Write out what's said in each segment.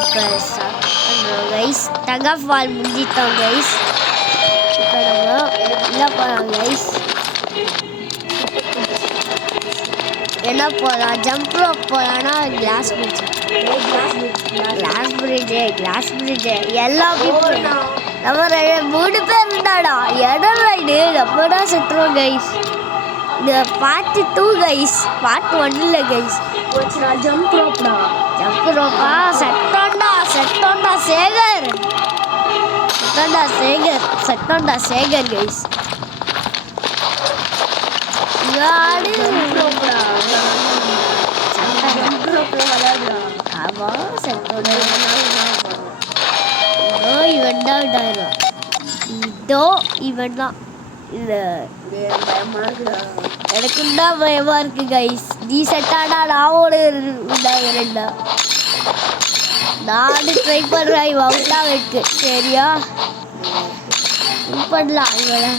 இப்போ ஸ்டார்ட் பண்ணுறோம் guys. Tug of war முடிஞ்சிட்டோம் கைஸ். இப்போ நம்ம என்ன போகிறோம் கைஸ், என்ன போகலாம், ஜம்ப் ரோப் போகலான்னா கிளாஸ் பிரிட்ஜ் எல்லாமே போகலாம். நம்ம 3 பேர் இருந்தாடா இடம் ரைடு நம்ம தான் செத்துருவோம் கைஸ். இந்த பார்ட் 2 கைஸ், பார்ட் 1 இல்லை கைஸ். ஜம்ப் ரோப்பா செட்டோண்டா சேகர் சேகர் கைஸ். இவன் தான் எனக்கு தான் பயமா இருக்கு கைஸ். நீ செட்டாடா நான் ஓடுறா நானு ட்ரை பண்றேன். இவன் அவுட்டா இருக்கு சரியா பண்ணலாம். இவனை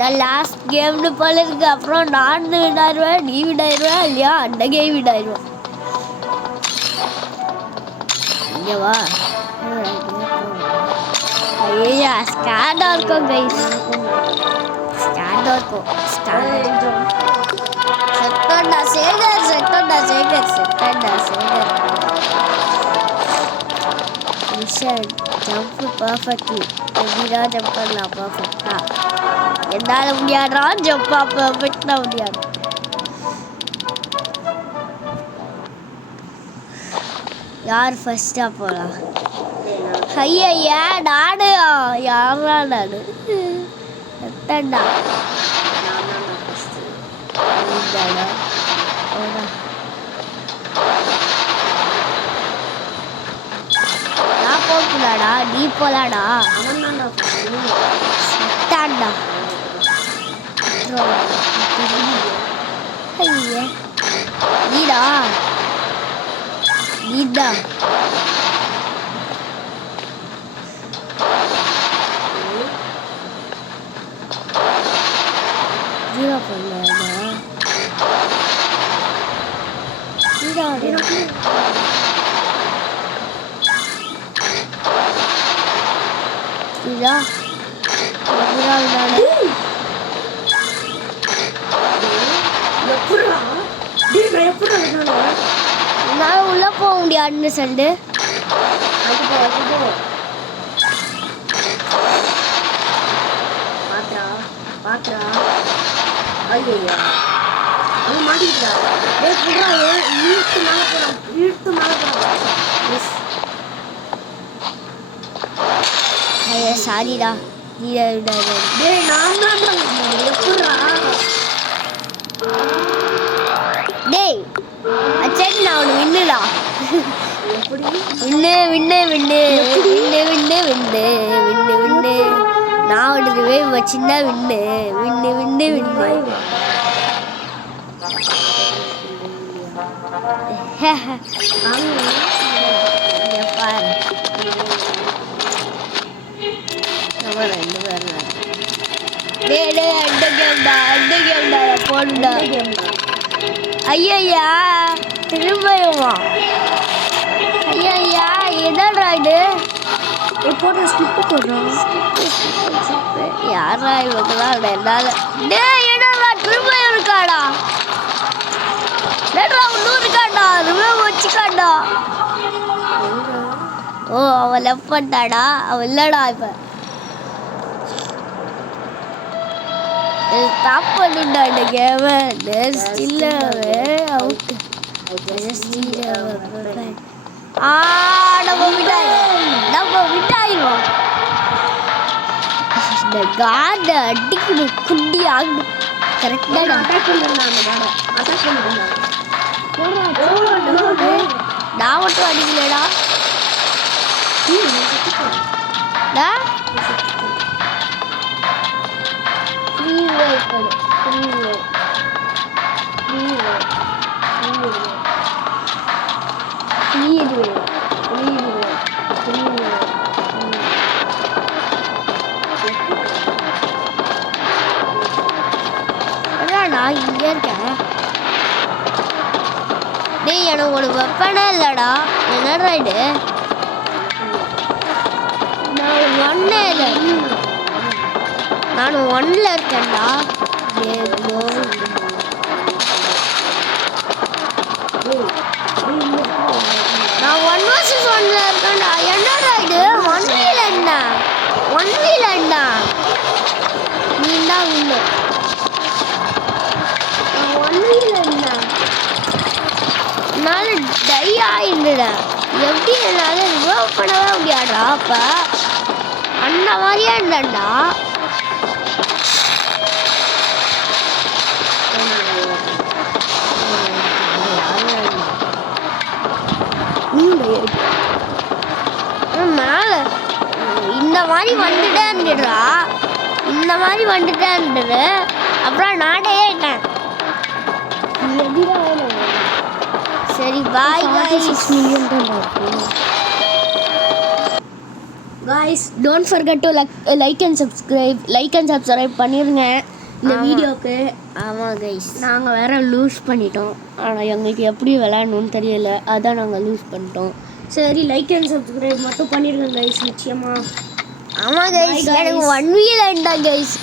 நான் லாஸ்ட் கேம்னு போல இருக்கு. அப்புறம் நான் விடாயிருவேன், நீ விடாயிருவேன் இல்லையா, அந்த கேம் விடாயிருவேன். இங்க வா. ஐயா ஸ்டாண்டா இருக்கும் கைஸ், ஸ்டாண்டா இருக்கும். செட்டோண்டா சேகர் மிஷன் ஜம்ப் பர்ஃபெக்ட்லி. எப்படிடா ஜம்ப் பண்ணலாம் பர்ஃபெக்டா? என்னால் முடியாடுறா ஜம்பா பர்ஃபெக்டா முடியாது. யார் ஃபர்ஸ்டா போலாம்? ஐயா நாடு யாரா நாடு எத்தண்டா நான் போகலாடா, நீ போலாடா. செட்டாண்டா ஐயா நீடா நான் உள்ள போக முடியாதுன்னு சொல்லு. சாரிடா டேய் அச்சேட் நான் ஒன்று வின்னுடா. வின்னு நான் ஒன்றுவே சின்ன வின்னு. பாரு நம்ம 2 பேர் அந்த கேம்டா போடுடா. ஐயா திரும்பமா ஐயா என்னடா இது போட்டு ஸ்கிப் போடுறோம். யாரா இவங்களாம் என்னால என்னடா திரும்ப இருக்காடா, இன்னும் இருக்காண்டா, ரிமூவ் வச்சுக்காண்டா. ஓ அவன் லெஃப்ட் பண்ணிட்டாடா, அவன் இல்லடா. இப்ப ஸ்டாப் பண்ணிட்டா இந்த கேமை. நம்ம விட்டாயிரும். இந்த கார்டை அடிக்கணும், குண்டி ஆகணும். கரெக்டா நான் மட்டும் அடிக்கலடா. நான் இங்கே இருக்கேன். டேய் எனக்கு ஒரு வெப்பனே இல்லடா. என்னடா இது? நான் ஒன்னே இல்லை. நான் 1ல இருக்கேன்டா. நான் 1 vs 1ல இருக்கேன்டா. என்னடா இது? 1v என்ன? 1v என்ன? நீ தான் உள்ள. 1v என்ன? என்னால் டை ஆயிடுடா. எப்படி என்னால் ரிவர்வ் பண்ணவே முடியாதுடா. அப்போ அந்த மாதிரியே இருந்தாண்டா. மேல இந்த மாதிரி வந்துட்டே இருந்துடுறா. இந்த மாதிரி வந்துட்டே இருந்துடு. அப்புறம் நானே இருக்கேன். சரி பாய் guys, don't forget to like and subscribe பண்ணிருங்க இந்த வீடியோக்கு. ஆமாம் கைஸ், நாங்கள் வேற லூஸ் பண்ணிட்டோம். ஆனால் எங்களுக்கு எப்படி விளையாடணும்னு தெரியல, அதான் நாங்கள் லூஸ் பண்ணிட்டோம். சரி, லைக் அண்ட் சப்ஸ்கிரைப் மட்டும் பண்ணிடுங்க கைஸ், நிச்சயமா. ஆமாம் கைஸ், எனக்கு 1v இல்லைண்டா கைஸ்.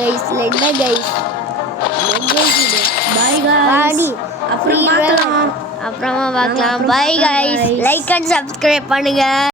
கைஸ் இல்லைண்டா கைஸ். பாய் கைஸ், அப்புறமா பார்க்கலாம். Bye guys, like and subscribe பண்ணுங்க.